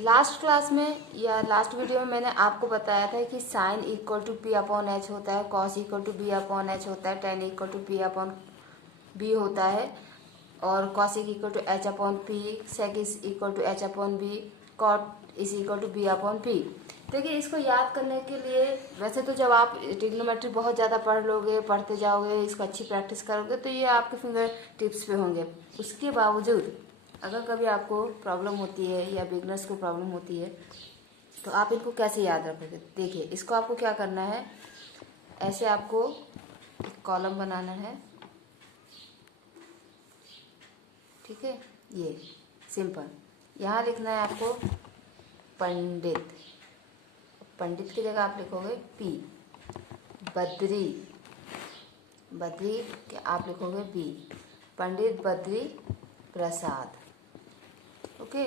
Last class में या last video में मैंने आपको बताया था कि sine equal to P upon H होता है, cos equal to B upon H होता है, tan equal to P upon B होता है, और cosec equal to H upon P, sec is equal to H upon B, cot is equal to B upon P. देखिए, इसको याद करने के लिए वैसे तो जब आप ट्रिग्नोमेट्री बहुत ज़्यादा पढ़ लोगे, पढ़ते जाओगे, इसको अच्छी प्रैक्टिस करोगे तो ये आपके फिंगर टिप्स पे होंगे। उसके बावजूद अगर कभी आपको प्रॉब्लम होती है या बिगनर्स को प्रॉब्लम होती है तो आप इनको कैसे याद रखोगे। देखिए, इसको आपको क्या करना है, ऐसे आपको एक कॉलम बनाना है, ठीक है, ये सिंपल। यहाँ लिखना है आपको पंडित, पंडित की जगह आप लिखोगे पी। बद्री, बद्री के आप लिखोगे बी। पंडित बद्री प्रसाद, ओके,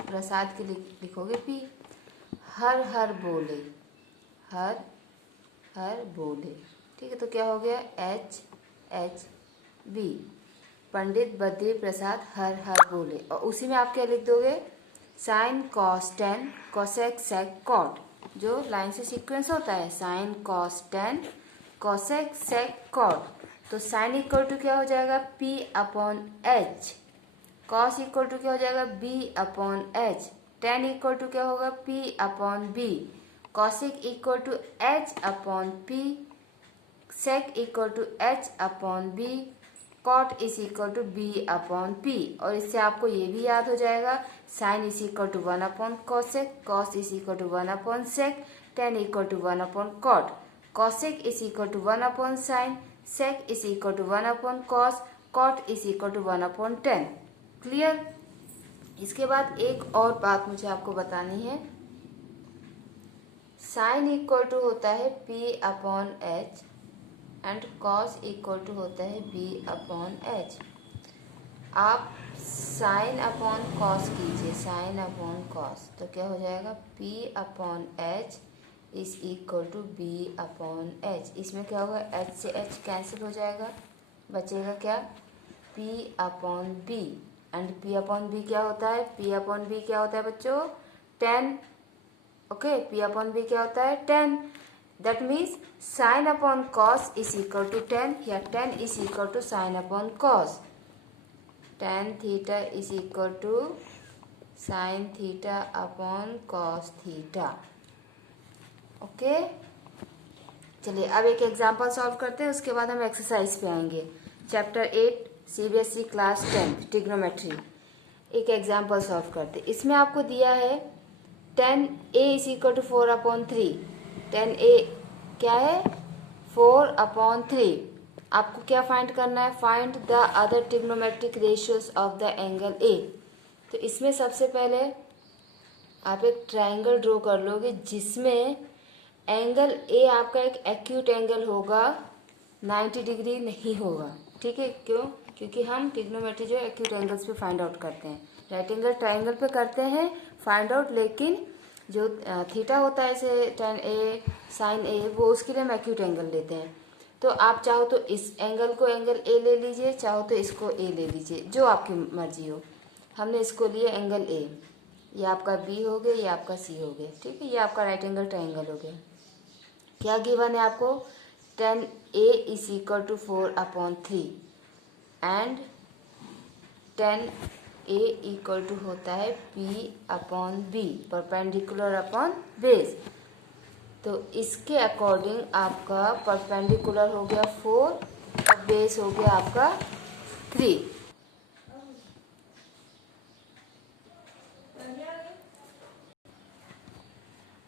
प्रसाद के लिखोगे पी। हर हर बोले, हर हर बोले, ठीक है, तो क्या हो गया, H H B. Pandit Badri Prasad हर हर बोले, और उसी में आप क्या लिख दोगे, sine cos tan cosec sec cot, जो लाइन से सीक्वेंस होता है, sine cos tan cosec sec cot. तो साइन इक्वल टू क्या हो जाएगा, P upon H. Cos equal to क्या हो जाएगा, B upon H. Tan equal to क्या होगा, P upon B. Cosec equal to H upon P. Sec equal to H upon B. Cot is equal to B upon P. और इससे आपको ये भी याद हो जाएगा, sine is equal to one upon cosec, cos is equal to one upon sec, tan equal to one upon cot. Cosec is equal to one upon sine, sec is equal to one upon cos, cot is equal to one upon tan. Clear. इसके बाद एक और बात मुझे आपको बतानी है, sign equal to होता है P upon H and cos equal to होता है बी अपॉन एच। आप साइन अपॉन कॉस कीजिए, साइन अपॉन कॉस, तो क्या हो जाएगा, P upon H is equal to B upon H. इसमें क्या होगा, एच से एच कैंसिल हो जाएगा, बचेगा क्या, P upon B. And P upon B क्या होता है, पी अपॉन बी क्या होता है बच्चों, tan. Okay, P upon B क्या होता है, tan. That means sine upon cos is equal to tan, या tan is equal to sine upon cos. Tan theta is equal to sine theta upon cos theta. Okay, चलिए अब एक example solve करते हैं, उसके बाद हम एक्सरसाइज पे आएंगे। Chapter 8 CBSE class 10 trigonometry. एक एग्जांपल सॉल्व करते हैं। इसमें आपको दिया है 10a is equal to 4 upon 3। 10a क्या है, 4 अपॉन 3। आपको क्या फाइंड करना है, find the other trigonometric ratios of the angle A. तो इसमें सबसे पहले आप एक ट्राइंगल ड्रॉ कर लोगे जिसमें एंगल ए आपका एक एक्यूट एंगल होगा, 90 डिग्री नहीं होगा, ठीक है। क्यों, क्योंकि हम ट्रिग्नोमेट्री जो है एक्यूट एंगल्स पे फाइंड आउट करते हैं, राइट एंगल ट्राइंगल पे करते हैं फाइंड आउट, लेकिन जो थीटा होता है जैसे टेन ए साइन ए, वो उसके लिए हम एक्यूट एंगल लेते हैं। तो आप चाहो तो इस एंगल को एंगल ए ले लीजिए, चाहो तो इसको ए ले लीजिए, जो आपकी मर्जी हो। हमने इसको लिए एंगल ए, ये आपका बी हो गया, ये आपका सी हो गया, ठीक है, ये आपका राइट एंगल ट्राइंगल हो गया। क्या गिवन है आपको, 10a is equal to 4 upon 3 and 10a equal to होता है p upon b, perpendicular upon base. तो इसके अकॉर्डिंग आपका परपेंडिकुलर हो गया 4 और बेस हो गया आपका 3।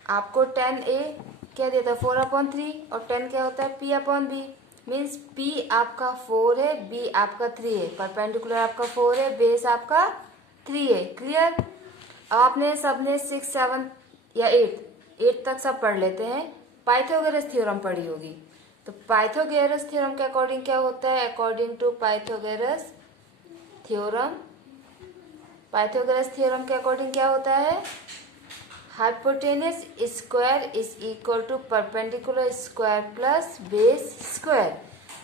आपको 10a क्या देता है, 4 अपॉन 3, और 10 क्या होता है, p upon B. Means p आपका 4 है, b आपका 3 है, परपेंडिकुलर आपका 4 है, बेस आपका 3 है। क्लियर। आपने सबने 6, 7 या 8 तक सब पढ़ लेते हैं, पाइथागोरस थ्योरम पढ़ी होगी। तो पाइथागोरस थ्योरम के अकॉर्डिंग क्या होता है, according to Pythagoras theorem, Pythagoras theorem के अकॉर्डिंग क्या होता है, hypotenuse square is equal to perpendicular square plus base square.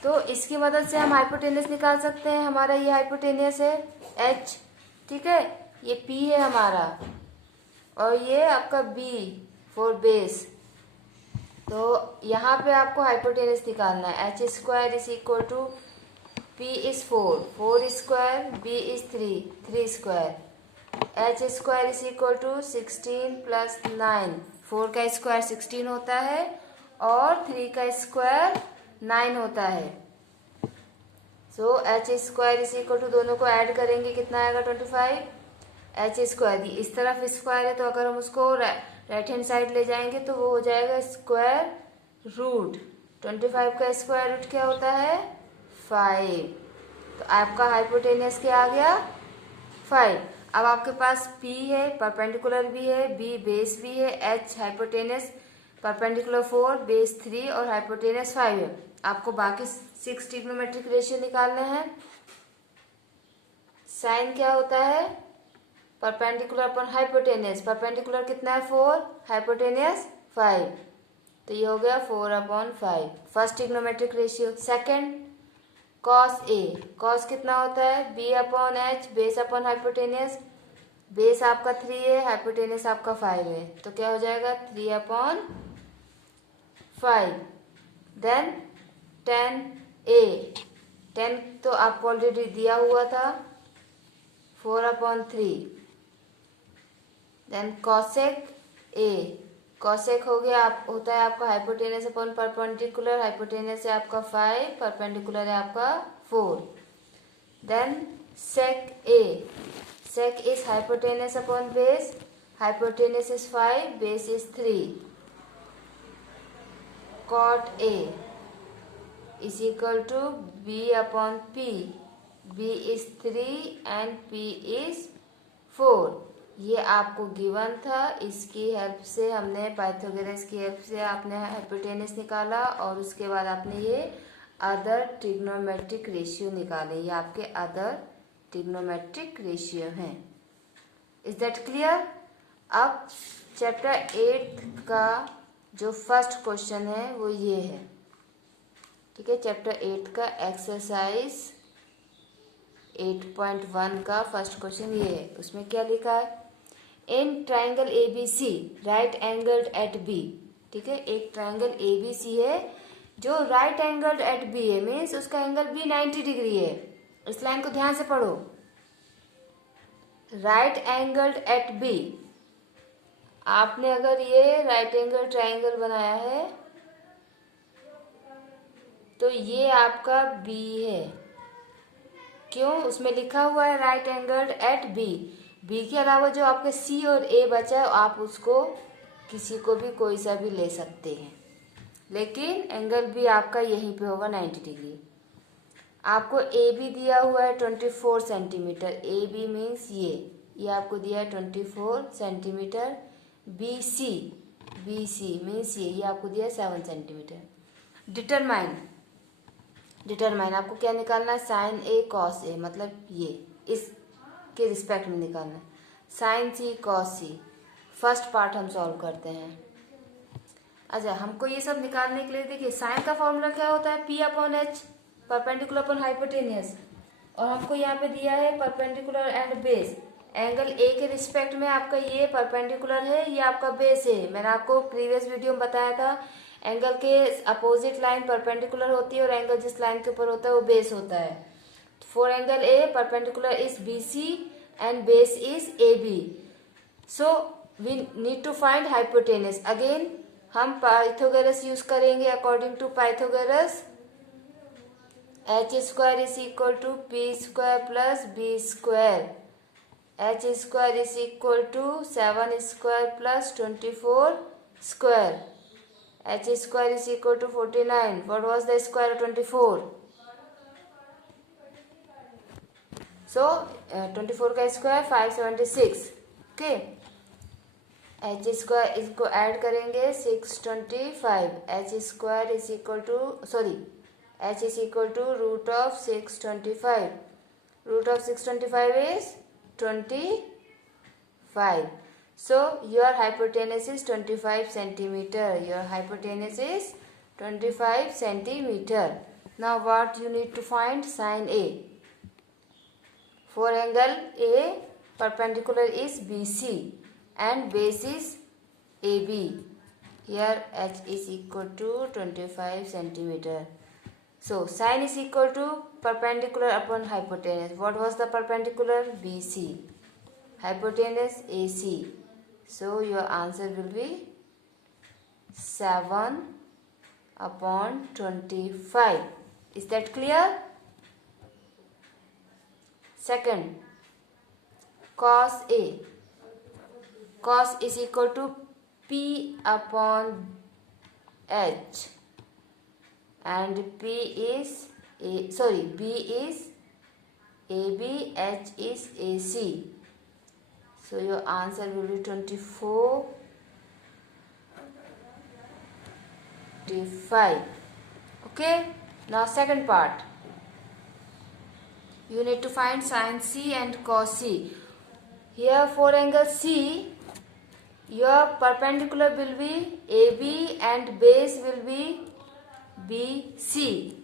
तो इसकी मदद से हम हाइपोटेनस निकाल सकते हैं। हमारा ये हाइपोटेनस है h, ठीक है, ये p है हमारा, और ये आपका बी फॉर बेस। तो यहाँ पे आपको हाइपोटेनस निकालना है। H square is equal to P is 4 square, B is 3 square. H square is equal to 16 plus 9। 4 का स्क्वायर 16 होता है और 3 का स्क्वायर 9 होता है। So H square is equal to, दोनों को ऐड करेंगे कितना आएगा 25। एच स्क्वायर इस तरफ स्क्वायर है तो अगर हम उसको राइट हैंड साइड ले जाएंगे तो वो हो जाएगा स्क्वायर रूट। 25 का स्क्वायर रूट क्या होता है 5। तो आपका हाइपोटेनस क्या आ गया 5। अब आपके पास P है, परपेंडिकुलर भी है, B बेस भी है, H हाइपोटेनस परपेंडिकुलर 4, बेस 3 और हाइपोटेनस 5 है। आपको बाकी 6 ट्रिग्नोमेट्रिक रेशियो निकालने हैं। साइन क्या होता है परपेंडिकुलर अपन हाइपोटेनस। परपेंडिकुलर कितना है 4, हाइपोटेनस 5, तो ये हो गया 4/5 first trigonometric ratio. Second cos A, cos कितना होता है B/H base upon hypotenuse. Base आपका 3 है, हाइपोटेनस आपका 5 है, तो क्या हो जाएगा 3/5। देन tan A, tan तो आपको ऑलरेडी दिया हुआ था 4/3। देन cosec A, cosec हो गया होता है आपका हाइपोटेनस अपॉन परपेंडिकुलर। हाइपोटेनस है आपका 5, परपेंडिकुलर है आपका 4। Then sec A, sec is hypotenuse upon base. Hypotenuse is 5, base is 3। cot A is equal to B/P। B is 3 and P is 4। ये आपको गिवन था, इसकी हेल्प से हमने पाइथागोरस की हेल्प से आपने हाइपोटेनस निकाला और उसके बाद आपने ये अदर ट्रिग्नोमेट्रिक रेशियो निकाले। ये आपके अदर ट्रिग्नोमेट्रिक रेशियो हैं। Is that clear. अब चैप्टर 8 का जो फर्स्ट क्वेश्चन है वो ये है, ठीक है। चैप्टर 8 का एक्सरसाइज 8.1 का फर्स्ट क्वेश्चन ये है। उसमें क्या लिखा है, in triangle ABC right angled at B, ठीक है। एक ट्राइंगल ABC है जो राइट एंगल्ड एट B है, मीन्स उसका एंगल भी 90 डिग्री है। इस लाइन को ध्यान से पढ़ो, राइट एंगल्ड एट B। आपने अगर ये राइट एंगल ट्राइंगल बनाया है तो ये आपका B है। क्यों, उसमें लिखा हुआ है right angled at B। B के अलावा जो आपके C और A बचा है आप उसको किसी को भी कोई सा भी ले सकते हैं, लेकिन एंगल भी आपका यहीं पे होगा 90 डिग्री। आपको ए बी दिया हुआ है 24 सेंटीमीटर। ए बी मीन्स ये आपको दिया है 24 सेंटीमीटर। बी सी मीन्स ये आपको दिया है 7 सेंटीमीटर। डिटरमाइन आपको क्या निकालना है, साइन ए कॉस ए, मतलब ये इसके रिस्पेक्ट में निकालना है। साइन सी कॉस सी, फर्स्ट पार्ट हम सॉल्व करते हैं। अच्छा, हमको ये सब निकालने के लिए देखिए साइन का फॉर्मूला क्या होता है P/H, परपेंडिकुलर अपॉन हाइपोटेनियस, और हमको यहाँ पे दिया है perpendicular and base. Angle A के रिस्पेक्ट में आपका ये परपेंडिकुलर है, ये आपका बेस है। मैंने आपको प्रीवियस वीडियो में बताया था एंगल के अपोजिट लाइन परपेंडिकुलर होती है और एंगल जिस लाइन के ऊपर होता है वो बेस होता है। For angle A perpendicular is BC and base is AB। So we need to find hypotenuse. Again हम पाइथागोरस यूज करेंगे। According to Pythagoras H square is equal to P square plus B square. H square is equal to 7 square plus 24 square. H square is equal to 49. What was the square of 24? So 24 का square 576। Okay, H square इसको add करेंगे 625। H square is equal to H is equal to root of 625। Root of 625 is 25। So your hypotenuse is 25 centimeter. Your hypotenuse is 25 centimeter. Now what you need to find sin A. For angle A perpendicular is BC and base is AB. Here h is equal to 25 centimeter. So sine is equal to perpendicular upon hypotenuse. What was the perpendicular? BC. Hypotenuse AC. So your answer will be 7 upon 25. Is that clear? Second, cos A. Cos is equal to P upon H, and B is AB, H is AC. So your answer will be 24, 25. Okay, now second part. You need to find sin C and cos C. Here for angle C, your perpendicular will be AB and base will be BC.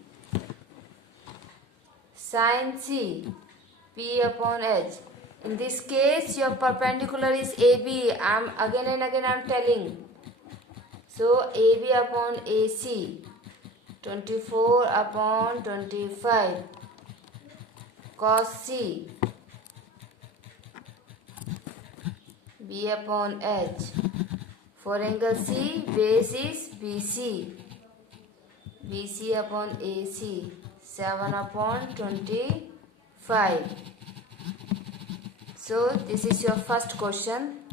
Sin C, P upon H. In this case, your perpendicular is AB. Again and again I am telling. So AB upon AC, 24 upon 25. Cos C, B upon H. For angle C, base is BC. BC upon AC, 7 upon 25. So this is your first question.